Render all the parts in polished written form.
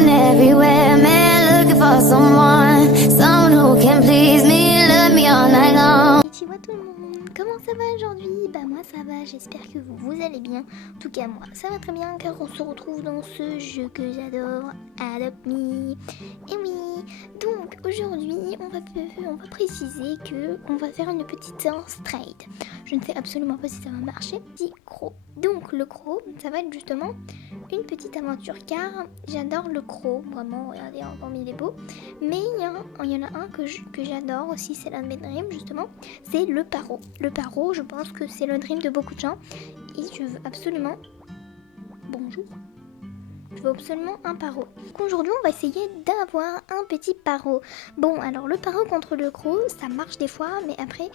Going everywhere, man, looking for someone who can please me, love me all night long. Konnichiwa tout le monde, comment ça va aujourd'hui? Bah moi ça va, j'espère que vous allez bien. En tout cas moi ça va très bien car on se retrouve dans ce jeu que j'adore, Adopt Me. Et oui, donc aujourd'hui on va préciser que on va faire une petite séance trade. Je ne sais absolument pas si ça va marcher. Petit croc. Donc le croc, ça va être justement une petite aventure car j'adore le croc, vraiment, regardez encore il est beau. Mais il y en a un que j'adore aussi, c'est l'un de mes dreams justement, c'est le paro. Le paro, je pense que c'est le dream de beaucoup de gens et je veux absolument... Bonjour. Je veux absolument un paro. Donc aujourd'hui on va essayer d'avoir un petit paro. Bon alors le paro contre le croc, ça marche des fois mais après...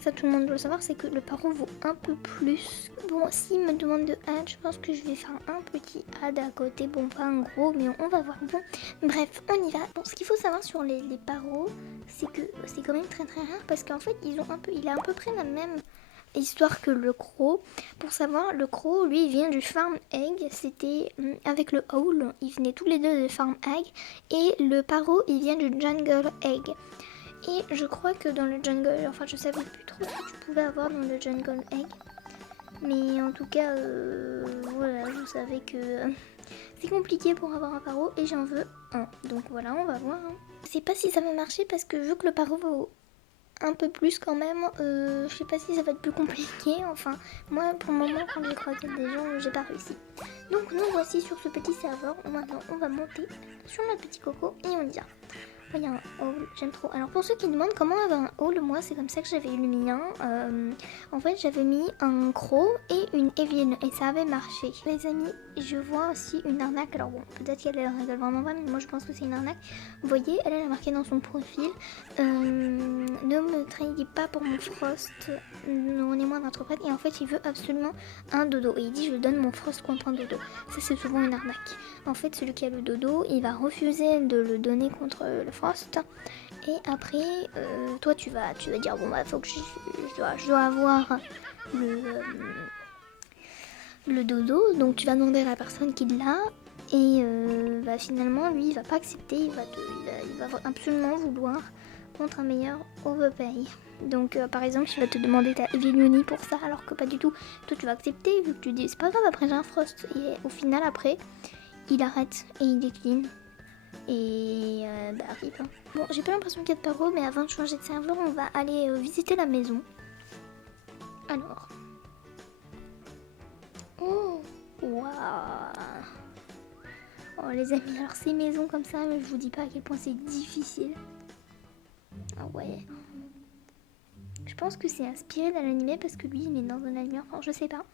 Ça tout le monde doit savoir, c'est que le paro vaut un peu plus. Bon, s'il me demande de add, je pense que je vais faire un petit add à côté. Bon, pas un gros, mais on va voir. Bon, bref, on y va. Bon, ce qu'il faut savoir sur les paros, c'est que c'est quand même très très rare parce qu'en fait, il a à peu près la même histoire que le croc. Pour savoir, le croc, lui, il vient du Farm Egg. C'était avec le Owl. Ils venaient tous les deux de Farm Egg. Et le paro, il vient du Jungle Egg. Et je crois que dans le jungle, enfin je savais plus trop ce que tu pouvais avoir dans le jungle egg. Mais en tout cas, voilà, je savais que c'est compliqué pour avoir un paro et j'en veux un. Donc voilà, on va voir. Je sais pas si ça va marcher parce que vu que le paro vaut un peu plus quand même, je sais pas si ça va être plus compliqué. Enfin, moi pour le moment, quand j'ai croisé des gens, j'ai pas réussi. Donc nous voici sur ce petit serveur. Maintenant, on va monter sur notre petit coco et on y va. Il y a un haul, j'aime trop. Alors pour ceux qui demandent comment avoir un haul, moi c'est comme ça que j'avais eu le mien. En fait j'avais mis un croc et une Evienne et ça avait marché. Les amis, je vois aussi une arnaque. Alors bon, peut-être qu'elle rigole vraiment pas, mais moi je pense que c'est une arnaque. Vous voyez, elle a marqué dans son profil ne me trahis pas pour mon Frost, donnez-moi votre prête. Et en fait il veut absolument un dodo. Et il dit je donne mon Frost contre un dodo. Ça c'est souvent une arnaque. En fait celui qui a le dodo, il va refuser de le donner contre le Frost. Et après, toi tu vas dire bon bah faut que je dois avoir le dodo, donc tu vas demander à la personne qui l'a et bah, finalement lui il va pas accepter, il va absolument vouloir contre un meilleur overpay. Donc par exemple il va te demander ta Eviluni pour ça alors que pas du tout. Toi tu vas accepter vu que tu dis c'est pas grave après j'ai un Frost et au final après il arrête et il décline. Et bah arrive. Hein. Bon, j'ai pas l'impression qu'il y a de paro, mais avant de changer de serveur, on va aller visiter la maison. Alors. Oh, waouh. Oh les amis, alors ces maisons comme ça, je vous dis pas à quel point c'est difficile. Ah ouais. Je pense que c'est inspiré d'un animé parce que lui, il est dans un animé. Enfin, je sais pas.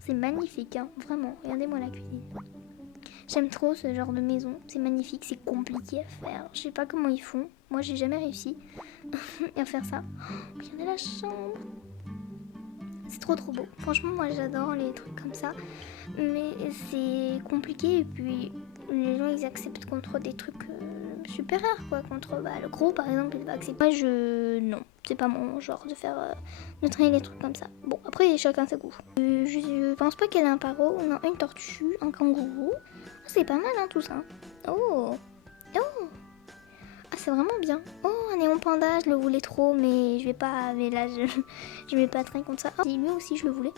C'est magnifique, hein, vraiment. Regardez-moi la cuisine. J'aime trop ce genre de maison, c'est magnifique, c'est compliqué à faire. Je sais pas comment ils font, moi j'ai jamais réussi à faire ça. Oh, regardez la chambre. C'est trop beau. Franchement moi j'adore les trucs comme ça. Mais c'est compliqué et puis les gens ils acceptent contre des trucs super rares quoi. Contre le gros par exemple il va accepter. Moi non, c'est pas mon genre de faire de traîner les trucs comme ça. Bon après chacun sa goût. Je pense pas qu'elle ait un paro, non une tortue, un kangourou. C'est pas mal hein tout ça. Oh. Oh. Ah c'est vraiment bien. Oh un néon panda, je le voulais trop mais je vais pas. Mais là je vais pas traîner contre ça. Oh, lui aussi je le voulais.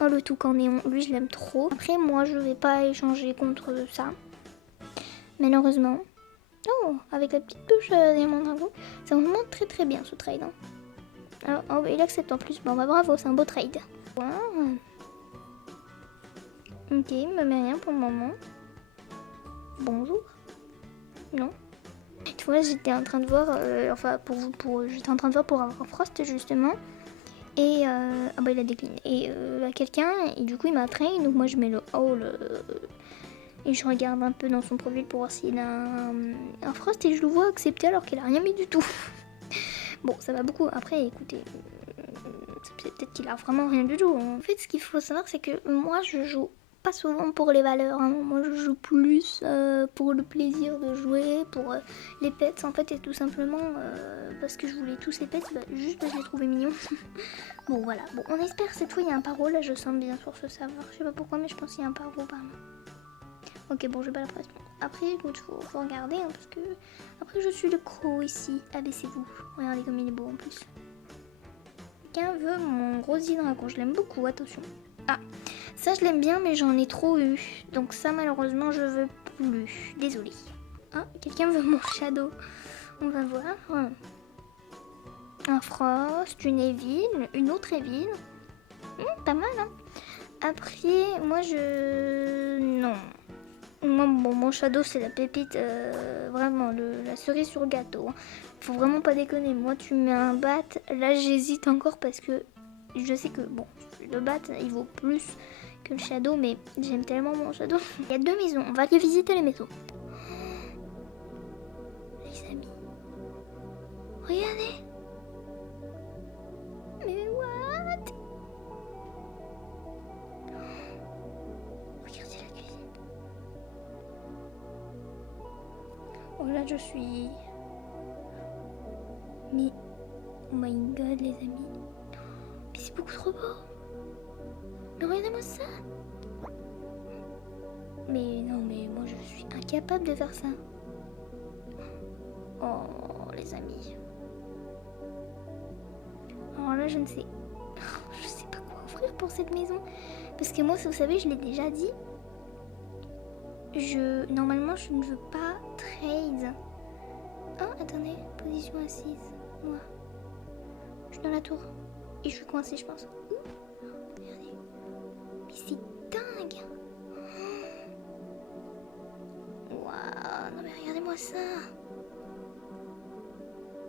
Oh le toucan néon, lui je l'aime trop. Après moi je vais pas échanger contre ça. Malheureusement. Oh avec la petite bouche diamant dragon. C'est vraiment très très bien ce trade. Hein. Alors oh, il accepte en plus. Bon bah bravo, c'est un beau trade. Wow. Ok, il me met rien pour le moment. Bonjour. Non. Tu vois, j'étais en train de voir, j'étais en train de voir pour avoir Frost justement. Et ah bah il a décliné. Et quelqu'un, et du coup il m'a traîné, donc moi je mets le haul et je regarde un peu dans son profil pour voir s'il a un Frost et je le vois accepter alors qu'il a rien mis du tout. Bon, ça va beaucoup. Après, écoutez, peut-être qu'il a vraiment rien du tout. En fait, ce qu'il faut savoir, c'est que moi je joue pas souvent pour les valeurs, hein. Moi je joue plus pour le plaisir de jouer, pour les pets en fait et tout simplement parce que je voulais tous ces pets, juste parce que je les trouvais mignons. Bon voilà, bon on espère cette fois il y a un paro, là je sens bien sur ce serveur, je sais pas pourquoi mais je pense qu'il y a un paro par là. Ok bon j'ai pas la pression. Après, écoute, faut regarder, hein, parce que après je suis le croc ici. Abaissez-vous. Regardez comme il est beau en plus. Quelqu'un veut mon gros hydragon, je l'aime beaucoup, attention. Ah, ça je l'aime bien, mais j'en ai trop eu. Donc ça, malheureusement, je veux plus. Désolée. Ah, quelqu'un veut mon shadow. On va voir. Un Frost, une Evine, une autre Evine. Pas mal, hein. Après, moi, non. Moi, bon, mon shadow, c'est la pépite, vraiment, la cerise sur le gâteau. Hein. Faut vraiment pas déconner. Moi, tu mets un bat, là, j'hésite encore parce que je sais que, bon, le bat, il vaut plus que le shadow, mais j'aime tellement mon shadow. Il y a 2 maisons, on va aller visiter les maisons. Les amis, regardez. Mais what? Regardez la cuisine. Oh là, je suis... Mais... Oh my god, les amis. Mais c'est beaucoup trop beau. Mais regardez-moi ça. Mais non, mais moi, je suis incapable de faire ça. Oh, les amis. Alors là, je ne sais pas quoi offrir pour cette maison. Parce que moi, vous savez, je l'ai déjà dit. Normalement, je ne veux pas trade. Oh, attendez. Position assise. Moi. Je suis dans la tour. Et je suis coincée, je pense. Regardez. Mais c'est dingue. Waouh. Non, mais regardez-moi ça.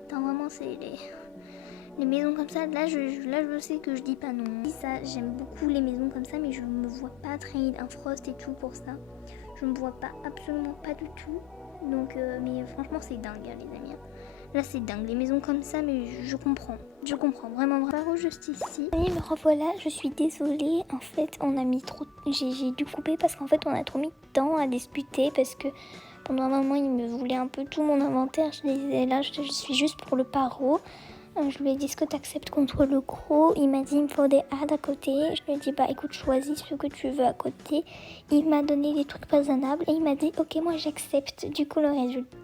Attends, vraiment, c'est les maisons comme ça. Là, je sais que je dis pas non. Ça, j'aime beaucoup les maisons comme ça, mais je me vois pas trade un Frost et tout pour ça. Je me vois pas, absolument pas du tout. Donc, mais franchement, c'est dingue, hein, les amis. Là, c'est dingue. Les maisons comme ça, mais je comprends. Je comprends, vraiment. Paro juste ici. Et me revoilà, je suis désolée. En fait, on a mis trop... J'ai dû couper parce qu'en fait, on a trop mis de temps à disputer parce que pendant un moment, il me voulait un peu tout mon inventaire. Je disais, là, je suis juste pour le paro. Je lui ai dit, est-ce que tu acceptes contre le gros? Il m'a dit, il me faut des ads à côté. Je lui ai dit, bah écoute, choisis ce que tu veux à côté. Il m'a donné des trucs raisonnables et il m'a dit, ok, moi j'accepte. Du coup, le résultat,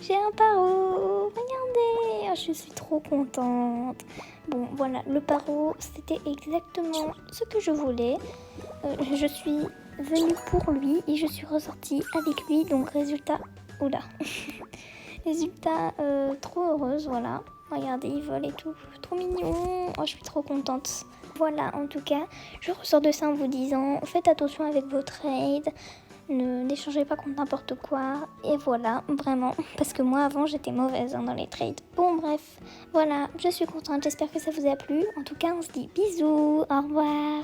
j'ai un paro. Regardez, je suis trop contente. Bon, voilà, le paro, c'était exactement ce que je voulais. Je suis venue pour lui et je suis ressortie avec lui. Donc, résultat, oula. Résultat, trop heureuse, voilà. Regardez, il vole et tout. Trop mignon. Oh, je suis trop contente. Voilà, en tout cas, je ressors de ça en vous disant, faites attention avec vos trades. N'échangez pas contre n'importe quoi. Et voilà, vraiment. Parce que moi, avant, j'étais mauvaise dans les trades. Bon, bref. Voilà, je suis contente. J'espère que ça vous a plu. En tout cas, on se dit bisous. Au revoir.